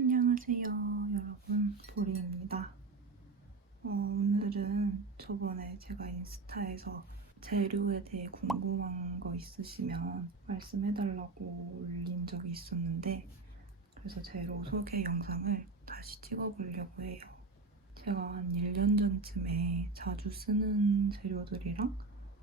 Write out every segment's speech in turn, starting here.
안녕하세요, 여러분. 보리입니다. 오늘은 저번에 제가 인스타에서 재료에 대해 궁금한 거 있으시면 말씀해달라고 올린 적이 있었는데, 그래서 재료 소개 영상을 다시 찍어보려고 해요. 제가 한 1년 전쯤에 자주 쓰는 재료들이랑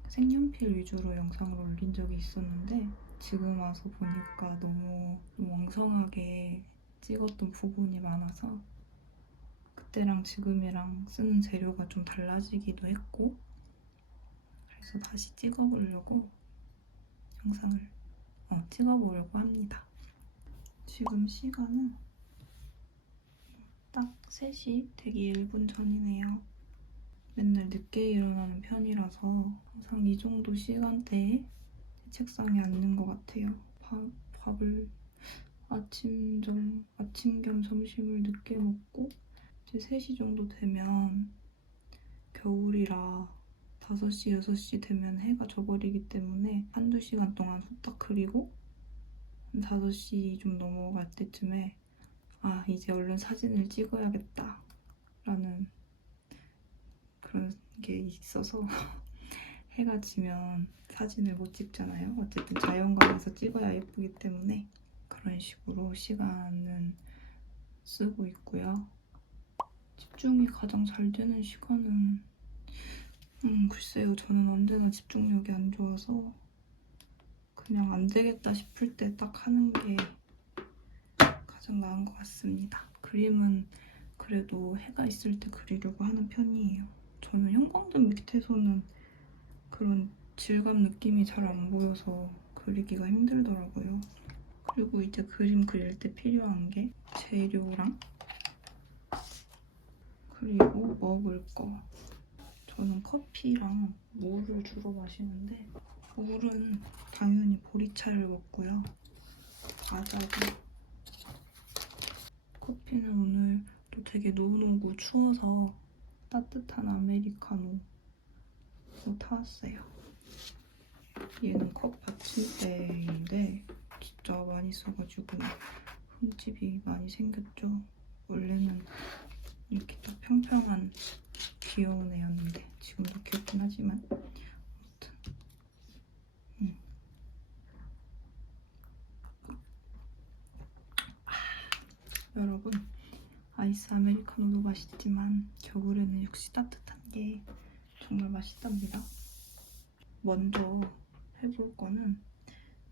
색연필 위주로 영상을 올린 적이 있었는데, 지금 와서 보니까 너무 멍성하게 찍었던 부분이 많아서 그때랑 지금이랑 쓰는 재료가 좀 달라지기도 했고, 그래서 다시 찍어보려고 영상을 찍어보려고 합니다. 지금 시간은 딱 3시 되기 1분 전이네요. 맨날 늦게 일어나는 편이라서 항상 이 정도 시간대에 책상에 앉는 것 같아요. 밥을 아침 겸 점심을 늦게 먹고 이제 3시 정도 되면 겨울이라 5시, 6시 되면 해가 져버리기 때문에 한두 시간 동안 후딱 그리고 한 5시 좀 넘어갈 때쯤에 이제 얼른 사진을 찍어야겠다 라는 그런 게 있어서 해가 지면 사진을 못 찍잖아요. 어쨌든 자연광에서 찍어야 예쁘기 때문에 그런 식으로 시간은 쓰고 있고요. 집중이 가장 잘 되는 시간은 글쎄요. 저는 언제나 집중력이 안 좋아서 그냥 안 되겠다 싶을 때 딱 하는 게 가장 나은 것 같습니다. 그림은 그래도 해가 있을 때 그리려고 하는 편이에요. 저는 형광등 밑에서는 그런 질감 느낌이 잘 안 보여서 그리기가 힘들더라고요. 그리고 이제 그림 그릴 때 필요한 게 재료랑 그리고 먹을 거. 저는 커피랑 물을 주로 마시는데 물은 당연히 보리차를 먹고요. 과자고 커피는 오늘 또 되게 눈 오고 추워서 따뜻한 아메리카노 타왔어요. 얘는 컵 받침대인데 진짜 많이 써가지고 흠집이 많이 생겼죠. 원래는 이렇게 딱 평평한 귀여운 애였는데 지금도 귀엽긴 하지만 아무튼 여러분, 아이스 아메리카노도 맛있지만 겨울에는 역시 따뜻한 게 정말 맛있답니다. 먼저 해볼 거는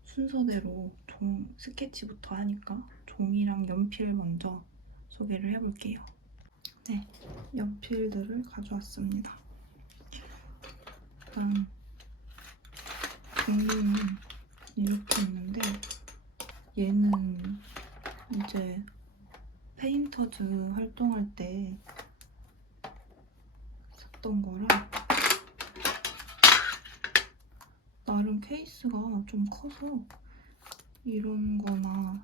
순서대로 스케치부터 하니까 종이랑 연필 먼저 소개를 해볼게요. 네, 연필들을 가져왔습니다. 일단 종이는 이렇게 있는데 얘는 이제 페인터즈 활동할 때 샀던 거라 나름 케이스가 좀 커서 이런 거나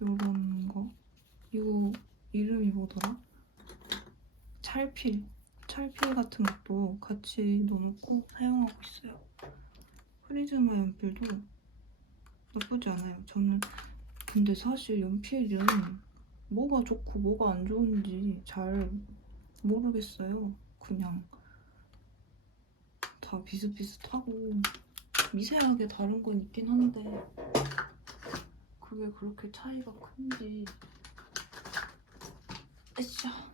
요런 거 이거 이름이 뭐더라? 찰필 같은 것도 같이 넣어놓고 사용하고 있어요. 프리즈마 연필도 나쁘지 않아요. 저는 근데 사실 연필은 뭐가 좋고 뭐가 안 좋은지 잘 모르겠어요. 그냥 다 비슷비슷하고 미세하게 다른 건 있긴 한데 그게 그렇게 차이가 큰지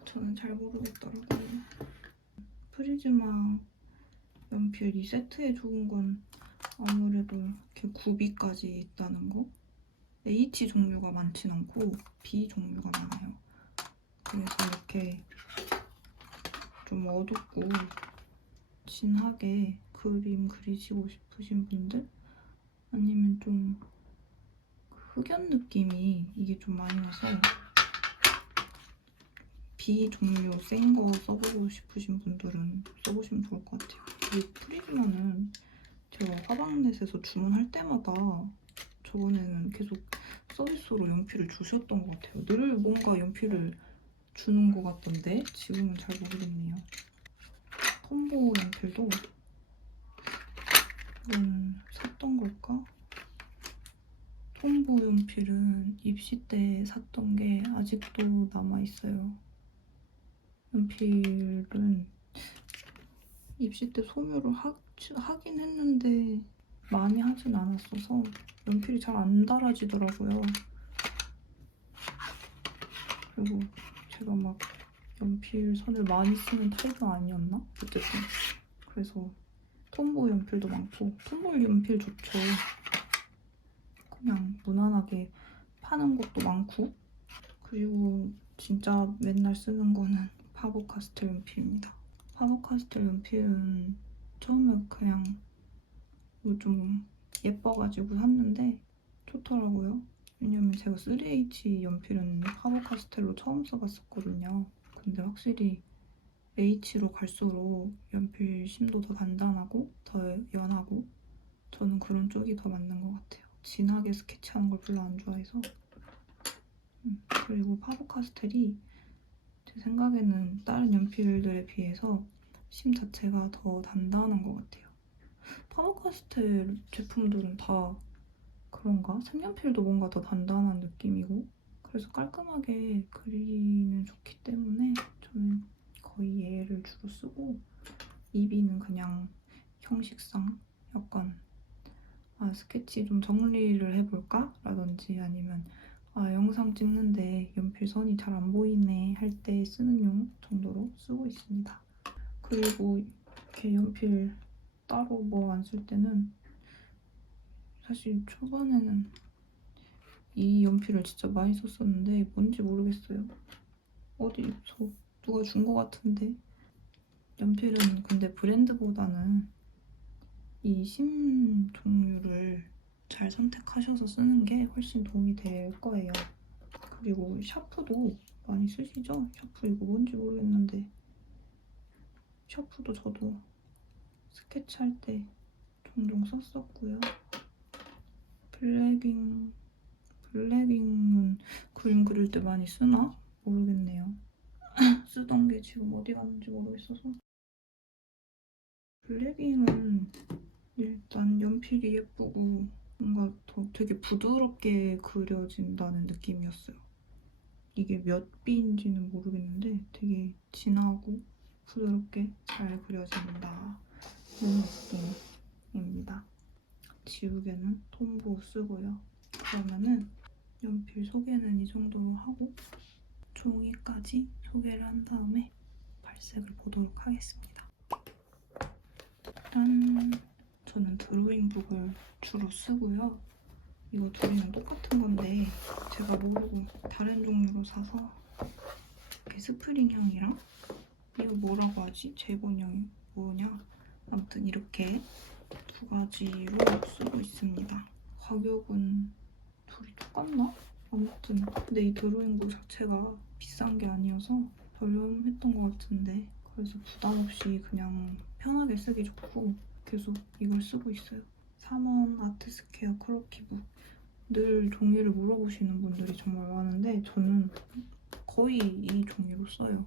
저는 잘 모르겠더라고요. 프리즈마 연필 이 세트에 좋은 건 아무래도 이렇게 구비까지 있다는 거. H 종류가 많진 않고 B 종류가 많아요. 그래서 이렇게 좀 어둡고 진하게 그림 그리시고 싶으신 분들 아니면 좀 흑연 느낌이 이게 좀 많이 나서 B 종류 센 거 써보고 싶으신 분들은 써보시면 좋을 것 같아요. 이 프리즈마는 제가 화방넷에서 주문할 때마다 저번에는 계속 서비스로 연필을 주셨던 것 같아요. 늘 뭔가 연필을 주는 것 같던데 지금은 잘 모르겠네요. 콤보 연필도 샀던 걸까? 톰보 연필은 입시 때 샀던 게 아직도 남아있어요. 연필은 입시 때 소묘를 하긴 했는데 많이 하진 않았어서 연필이 잘 안 달아지더라고요. 그리고 제가 막 연필 선을 많이 쓰는 타입은 아니었나? 어쨌든 그래서 톰보 연필도 많고 톰보 연필 좋죠. 그냥 무난하게 파는 것도 많고 그리고 진짜 맨날 쓰는 거는 파버카스텔 연필입니다. 파버카스텔 연필은 처음에 그냥 뭐 좀 예뻐가지고 샀는데 좋더라고요. 왜냐면 제가 3H 연필은 파버카스텔로 처음 써봤었거든요. 근데 확실히 H로 갈수록 연필 심도 더 단단하고 더 연하고 저는 그런 쪽이 더 맞는 것 같아요. 진하게 스케치하는 걸 별로 안 좋아해서. 그리고 파버카스텔이 제 생각에는 다른 연필들에 비해서 심 자체가 더 단단한 것 같아요. 파버카스텔 제품들은 다 그런가? 색연필도 뭔가 더 단단한 느낌이고 그래서 깔끔하게 그리는 좋기 때문에 저는 거의 얘를 주로 쓰고 이비는 그냥 형식상 약간 스케치 좀 정리를 해볼까? 라든지 아니면 영상 찍는데 연필선이 잘 안 보이네 할 때 쓰는 용 정도로 쓰고 있습니다. 그리고 이렇게 연필 따로 뭐 안 쓸 때는 사실 초반에는 이 연필을 진짜 많이 썼었는데 뭔지 모르겠어요. 어디서 누가 준 것 같은데. 연필은 근데 브랜드보다는 이 심 종류를 잘 선택하셔서 쓰는 게 훨씬 도움이 될 거예요. 그리고 샤프도 많이 쓰시죠? 샤프 이거 뭔지 모르겠는데 샤프도 저도 스케치할 때 종종 썼었고요. 블랙잉은 그림 그릴 때 많이 쓰나? 모르겠네요. 쓰던 게 지금 어디 갔는지 모르겠어서. 블랙잉은 일단 연필이 예쁘고 뭔가 더 되게 부드럽게 그려진다는 느낌이었어요. 이게 몇 B인지는 모르겠는데 되게 진하고 부드럽게 잘 그려진다. 이런 느낌입니다. 지우개는 톰보 쓰고요. 그러면은 연필 소개는 이 정도로 하고 종이까지 소개를 한 다음에 발색을 보도록 하겠습니다. 일단 저는 드로잉북을 주로 쓰고요. 이거 둘이는 똑같은 건데 제가 모르고 다른 종류로 사서 이렇게 스프링형이랑 이거 뭐라고 하지? 제본형이 뭐냐? 아무튼 이렇게 두 가지로 쓰고 있습니다. 가격은 둘이 똑같나? 아무튼 근데 이 드로잉북 자체가 비싼 게 아니어서 저렴했던 것 같은데 그래서 부담 없이 그냥 편하게 쓰기 좋고 계속 이걸 쓰고 있어요. 3원 아트스퀘어 크로키북. 늘 종이를 물어보시는 분들이 정말 많은데 저는 거의 이 종이로 써요.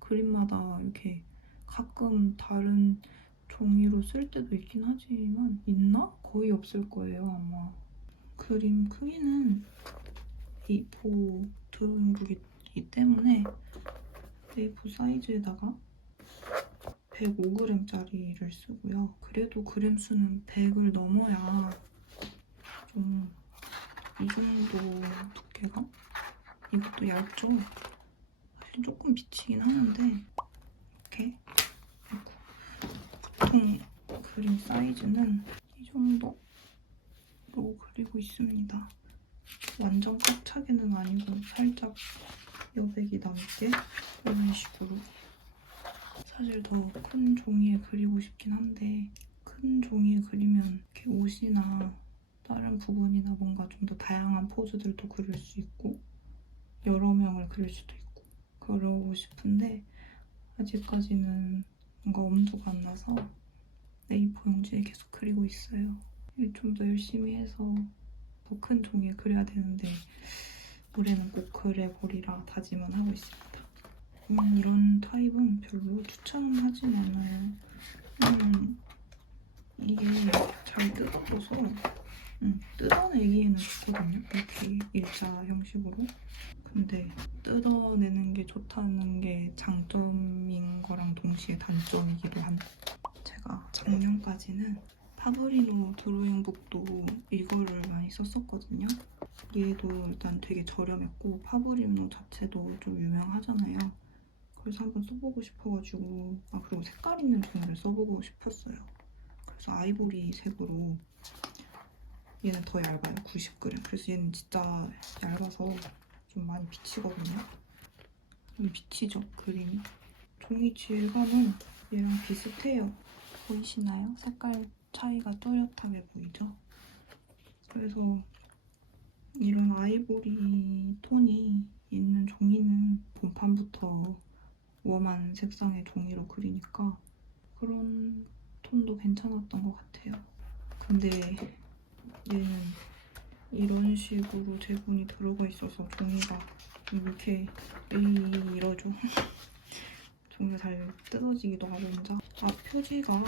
그림마다 이렇게 가끔 다른 종이로 쓸 때도 있긴 하지만 있나? 거의 없을 거예요 아마. 그림 크기는 A4 드로잉북이기 때문에 A4 사이즈에다가 105g짜리를 쓰고요. 그래도 그램 수는 100을 넘어야 좀 이 정도 두께감? 이것도 얇죠? 사실 조금 비치긴 하는데 이렇게 보통 그림 사이즈는 이 정도로 그리고 있습니다. 완전 꽉 차게는 아니고 살짝 여백이 남게 이런 식으로. 사실 더 큰 종이에 그리고 싶긴 한데 큰 종이에 그리면 이렇게 옷이나 다른 부분이나 뭔가 좀 더 다양한 포즈들도 그릴 수 있고 여러 명을 그릴 수도 있고 그러고 싶은데 아직까지는 뭔가 엄두가 안 나서 A4 용지에 계속 그리고 있어요. 좀 더 열심히 해서 더 큰 종이에 그려야 되는데 올해는 꼭 그려보리라 다짐은 하고 있습니다. 이런 타입은 별로 추천은 하진 않아요. 이게 잘 뜯어져서 뜯어내기에는 좋거든요. 이렇게 일자 형식으로. 근데 뜯어내는 게 좋다는 게 장점인 거랑 동시에 단점이기도 한. 제가 작년까지는 파브리노 드로잉북도 이거를 많이 썼었거든요. 얘도 일단 되게 저렴했고 파브리노 자체도 좀 유명하잖아요. 그래서 한번 써보고 싶어가지고 그리고 색깔 있는 종이를 써보고 싶었어요. 그래서 아이보리 색으로 얘는 더 얇아요. 90g. 그래서 얘는 진짜 얇아서 좀 많이 비치거든요. 비치죠, 그림이. 종이 질감은 얘랑 비슷해요. 보이시나요? 색깔 차이가 뚜렷하게 보이죠? 그래서 이런 아이보리 톤이 있는 종이는 본판부터 웜한 색상의 종이로 그리니까 그런 톤도 괜찮았던 것 같아요. 근데 얘는 이런 식으로 제본이 들어가 있어서 종이가 이렇게 이러죠. 종이가 잘 뜯어지기도 하고 혼자. 표지가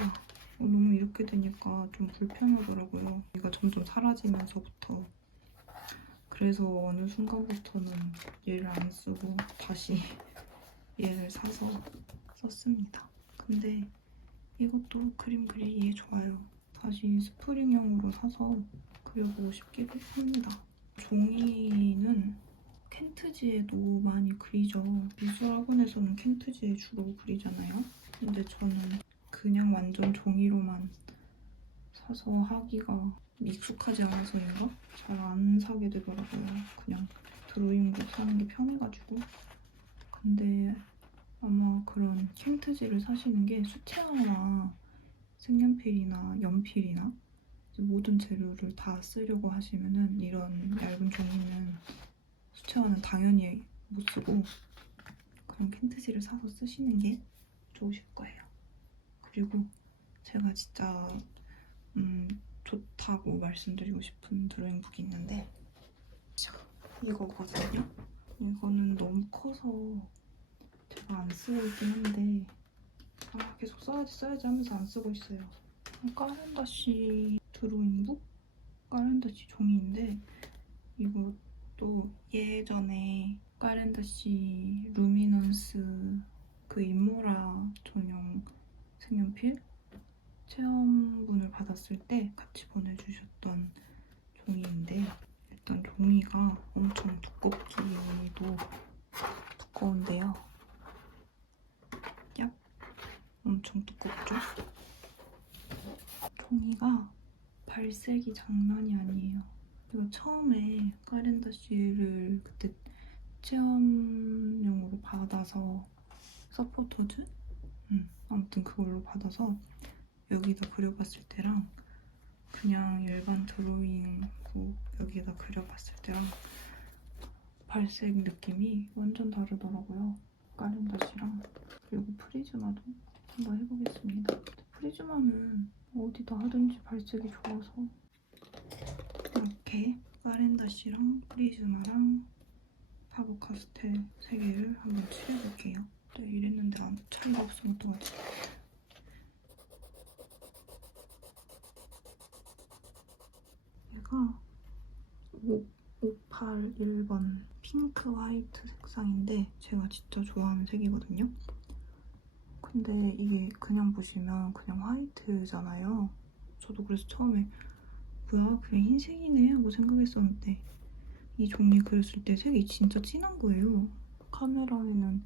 너무 이렇게 되니까 좀 불편하더라고요. 얘가 점점 사라지면서부터. 그래서 어느 순간부터는 얘를 안 쓰고 다시 얘를 사서 썼습니다. 근데 이것도 그림 그리기에 좋아요. 다시 스프링형으로 사서 그려보고 싶기도 합니다. 종이는 켄트지에도 많이 그리죠. 미술학원에서는 켄트지에 주로 그리잖아요. 근데 저는 그냥 완전 종이로만 사서 하기가 익숙하지 않아서인가? 잘 안 사게 되더라고요. 그냥 드로잉북 사는 게 편해가지고. 근데 아마 그런 켄트지를 사시는 게 수채화나 색연필이나 연필이나 모든 재료를 다 쓰려고 하시면은 이런 얇은 종이는 수채화는 당연히 못 쓰고 그런 켄트지를 사서 쓰시는 게 좋으실 거예요. 그리고 제가 진짜 좋다고 말씀드리고 싶은 드로잉북이 있는데 이거거든요. 이거는 너무 커서 제가 안 쓰고 있긴 한데 계속 써야지 하면서 안 쓰고 있어요. 까렌다시 드로잉북? 까렌다시 종이인데 이것도 예전에 까렌다시 루미넌스 그 인모라 전용 색연필 체험분을 받았을 때 같이 보내주셨던 종이인데 일단 종이가 엄청 두껍기도 두꺼운데요. 얍! 엄청 두껍죠? 종이가 발색이 장난이 아니에요. 제가 처음에 까렌다시를 그때 체험용으로 받아서 서포터즈? 아무튼 그걸로 받아서 여기다 그려봤을 때랑 그냥 일반 드로잉북 여기에다 그려봤을 때랑 발색 느낌이 완전 다르더라고요. 까렌다시랑. 그리고 프리즈마도 한번 해보겠습니다. 프리즈마는 어디다 하든지 발색이 좋아서 이렇게 까렌다시랑 프리즈마랑 파버카스텔 3개를 한번 칠해볼게요. 네, 이랬는데 아무 차이가 없으면 어떡하지? 얘가 581번 핑크 화이트 색상인데 제가 진짜 좋아하는 색이거든요. 근데 이게 그냥 보시면 그냥 화이트잖아요. 저도 그래서 처음에 뭐야 그냥 흰색이네 하고 생각했었는데 이 종이 그렸을 때 색이 진짜 진한 거예요. 카메라에는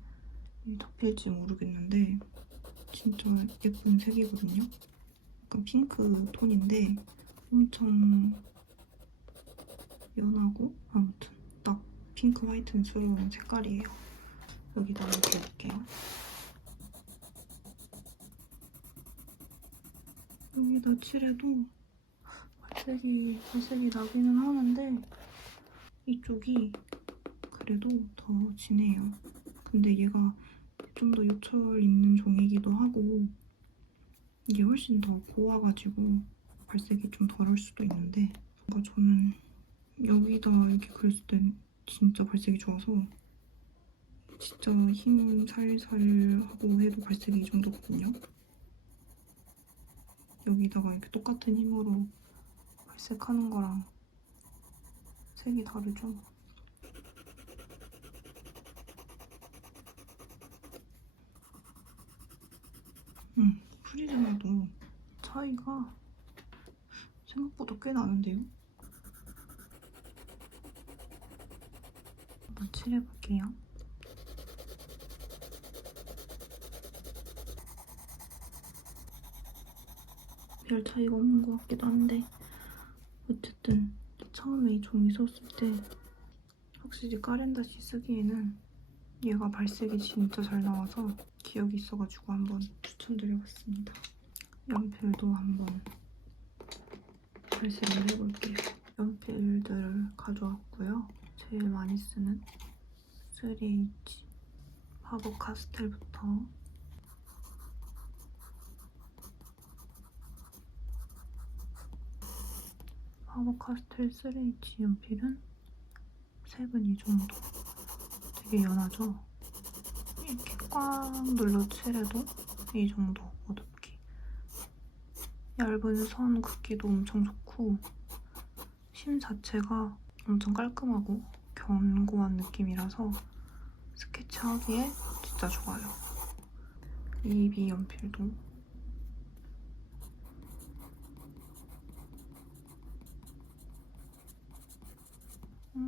잡힐지 모르겠는데 진짜 예쁜 색이거든요. 약간 핑크 톤인데 엄청 연하고 아무튼 딱 핑크 화이트스러운 색깔이에요. 여기다 이렇게 해볼게요. 여기다 칠해도 발색이 나기는 하는데 이쪽이 그래도 더 진해요. 근데 얘가 좀 더 요철 있는 종이기도 하고 이게 훨씬 더 고와가지고 발색이 좀 덜할 수도 있는데 뭔가 저는 여기다 이렇게 그렸을 땐 진짜 발색이 좋아서 진짜 힘 살살 하고 해도 발색이 이 정도거든요. 여기다가 이렇게 똑같은 힘으로 발색하는 거랑 색이 다르죠? 프리즈마도 차이가 생각보다 꽤 나는데요? 한번 칠해볼게요. 별 차이가 없는 것 같기도 한데 어쨌든 처음에 이 종이 썼을 때 확실히 까렌다시 쓰기에는 얘가 발색이 진짜 잘 나와서 기억이 있어가지고 한번 추천드려봤습니다. 연필도 한번 발색을 해볼게요. 연필들을 가져왔고요. 제일 많이 쓰는 3H 파버카스텔부터 파버카스텔 3H 연필은 색은 이 정도. 되게 연하죠? 이렇게 꽉 눌러 칠해도 이 정도 어둡기. 얇은 선 긋기도 엄청 좋고 심 자체가 엄청 깔끔하고 견고한 느낌이라서 스케치하기에 진짜 좋아요. EB 연필도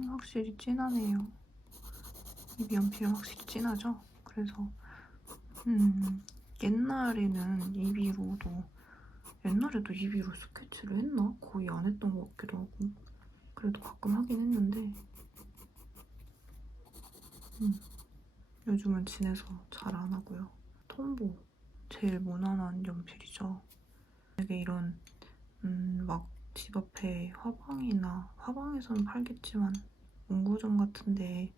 확실히 진하네요. EB 연필은 확실히 진하죠? 그래서 옛날에도 EB로 스케치를 했나? 거의 안 했던 것 같기도 하고 그래도 가끔 하긴 했는데 요즘은 진해서 잘 안 하고요. 톰보 제일 무난한 연필이죠. 되게 이런 막 집 앞에 화방에서는 팔겠지만 문구점 같은데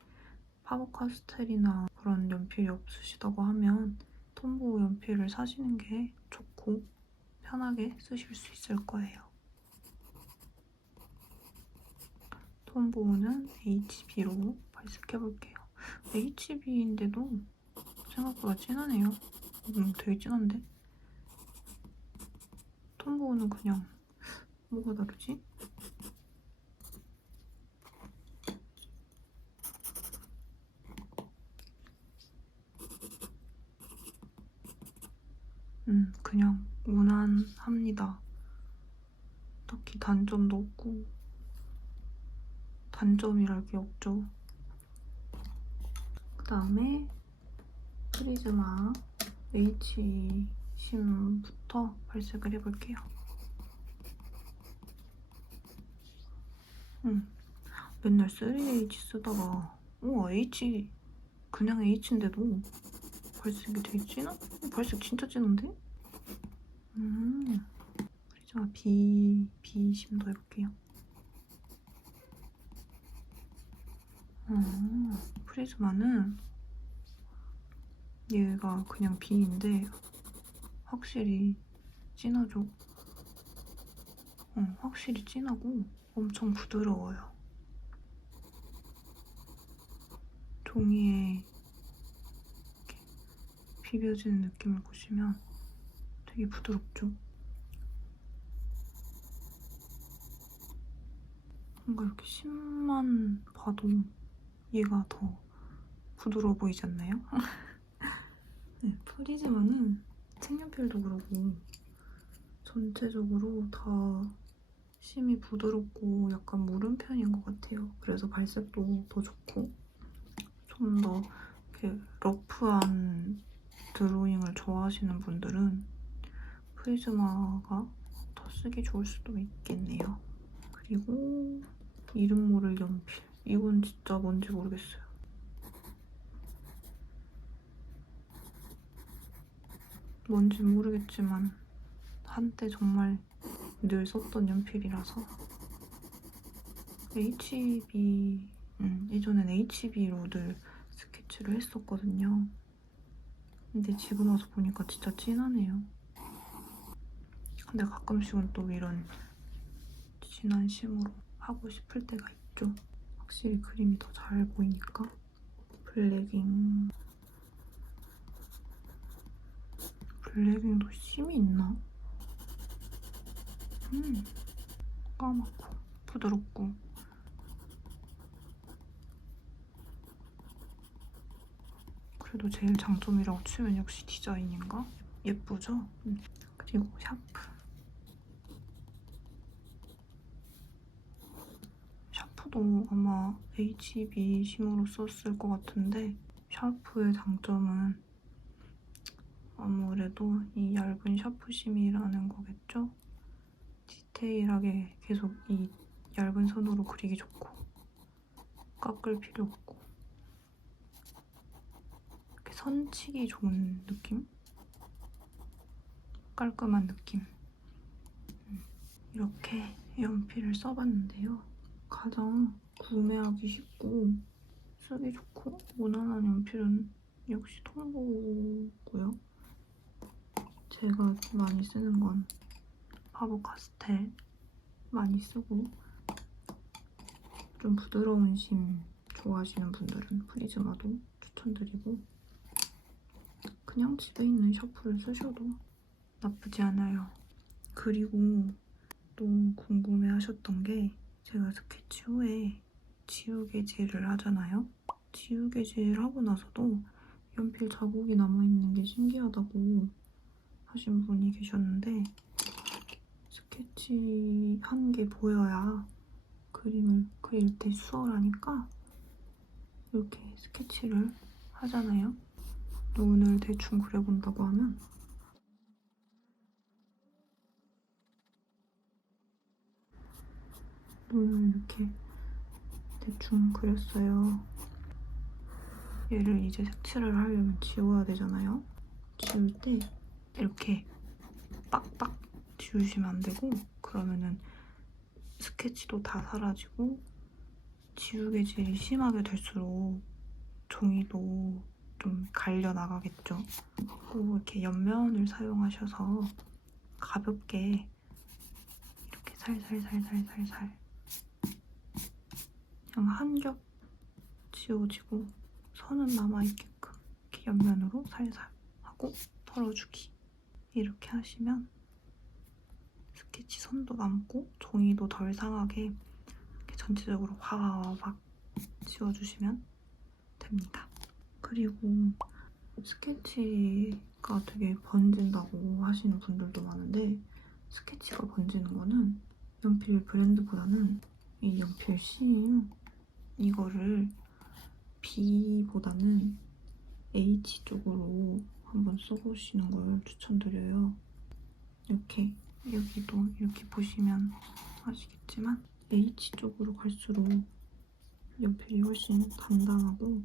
파버카스텔이나 그런 연필이 없으시다고 하면 톰보 연필을 사시는 게 좋고 편하게 쓰실 수 있을 거예요. 톰보는 HB로 발색해볼게요. HB인데도 생각보다 진하네요. 되게 진한데? 톰보는 그냥 뭐가 다르지? 그냥 무난합니다. 딱히 단점도 없고 단점이랄 게 없죠. 그다음에 프리즈마 H심부터 발색을 해볼게요. 맨날 3H 쓰다가 우와 그냥 H인데도 발색이 되게 진하? 발색 진짜 진한데? 프리즈마 B심도 해볼게요. 프리즈마는 얘가 그냥 B인데 확실히 진하죠? 확실히 진하고 엄청 부드러워요. 종이에 이렇게 비벼지는 느낌을 보시면 되게 부드럽죠? 뭔가 이렇게 심만 봐도 얘가 더 부드러워 보이지 않나요? 네, 프리즈마는 색연필도 그러고 전체적으로 다 심이 부드럽고 약간 무른 편인 것 같아요. 그래서 발색도 더 좋고 좀 더 이렇게 러프한 드로잉을 좋아하시는 분들은 프리즈마가 더 쓰기 좋을 수도 있겠네요. 그리고 이름 모를 연필. 이건 진짜 뭔지 모르겠어요. 뭔지 모르겠지만 한때 정말 늘 썼던 연필이라서 예전엔 HB로 늘 스케치를 했었거든요. 근데 지금 와서 보니까 진짜 진하네요. 근데 가끔씩은 또 이런 진한 심으로 하고 싶을 때가 있죠. 확실히 그림이 더 잘 보이니까. 블랙잉도 심이 있나? 까맣고 부드럽고 그래도 제일 장점이라고 치면 역시 디자인인가? 예쁘죠? 그리고 샤프도 아마 HB 심으로 썼을 것 같은데 샤프의 장점은 아무래도 이 얇은 샤프심이라는 거겠죠? 디테일하게 계속 이 얇은 선으로 그리기 좋고 깎을 필요 없고 이렇게 선치기 좋은 느낌? 깔끔한 느낌. 이렇게 연필을 써봤는데요. 가장 구매하기 쉽고 쓰기 좋고 무난한 연필은 역시 톰보고요. 제가 많이 쓰는 건 파버카스텔 많이 쓰고 좀 부드러운 심 좋아하시는 분들은 프리즈마도 추천드리고 그냥 집에 있는 샤프를 쓰셔도 나쁘지 않아요. 그리고 또 궁금해하셨던 게 제가 스케치 후에 지우개질을 하잖아요. 지우개질 하고 나서도 연필 자국이 남아있는 게 신기하다고 하신 분이 계셨는데 스케치 한 게 보여야 그림을 그릴 때 수월하니까 이렇게 스케치를 하잖아요. 눈을 대충 그려본다고 하면 눈을 이렇게 대충 그렸어요. 얘를 이제 색칠을 하려면 지워야 되잖아요. 지울 때 이렇게 빡빡 지우시면 안 되고 그러면은 스케치도 다 사라지고 지우개질이 심하게 될수록 종이도 좀 갈려 나가겠죠. 그리고 이렇게 옆면을 사용하셔서 가볍게 이렇게 살살살살살살 그냥 한 겹 지워지고 선은 남아있게끔 이렇게 옆면으로 살살 하고 털어주기. 이렇게 하시면 스케치 선도 남고 종이도 덜 상하게 이렇게 전체적으로 확 지워주시면 됩니다. 그리고 스케치가 되게 번진다고 하시는 분들도 많은데 스케치가 번지는 거는 연필 브랜드보다는 이 연필 심 이거를 B보다는 H 쪽으로 한번 써보시는 걸 추천드려요. 이렇게 여기도 이렇게 보시면 아시겠지만 H 쪽으로 갈수록 연필이 훨씬 단단하고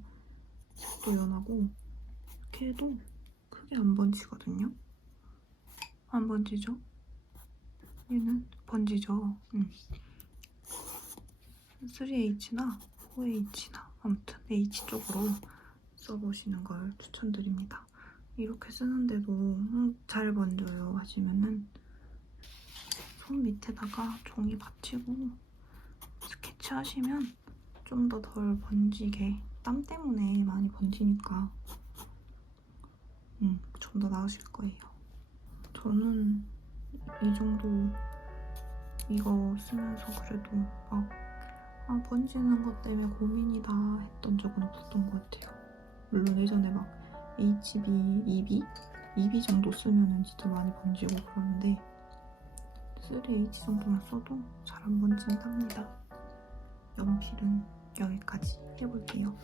색도 연하고 이렇게 해도 크게 안 번지거든요. 안 번지죠? 얘는 번지죠. 3H나 4H나 아무튼 H 쪽으로 써보시는 걸 추천드립니다. 이렇게 쓰는데도 잘 번져요 하시면은 손 밑에다가 종이 받치고 스케치 하시면 좀 더 덜 번지게 땀 때문에 많이 번지니까 좀 더 나으실 거예요. 저는 이 정도 이거 쓰면서 그래도 막 번지는 것 때문에 고민이다 했던 적은 없었던 것 같아요. 물론 예전에 막 HB, EB 정도 쓰면은 진짜 많이 번지고 그러는데 3H 정도만 써도 잘 안 번진답니다. 연필은 여기까지 해볼게요.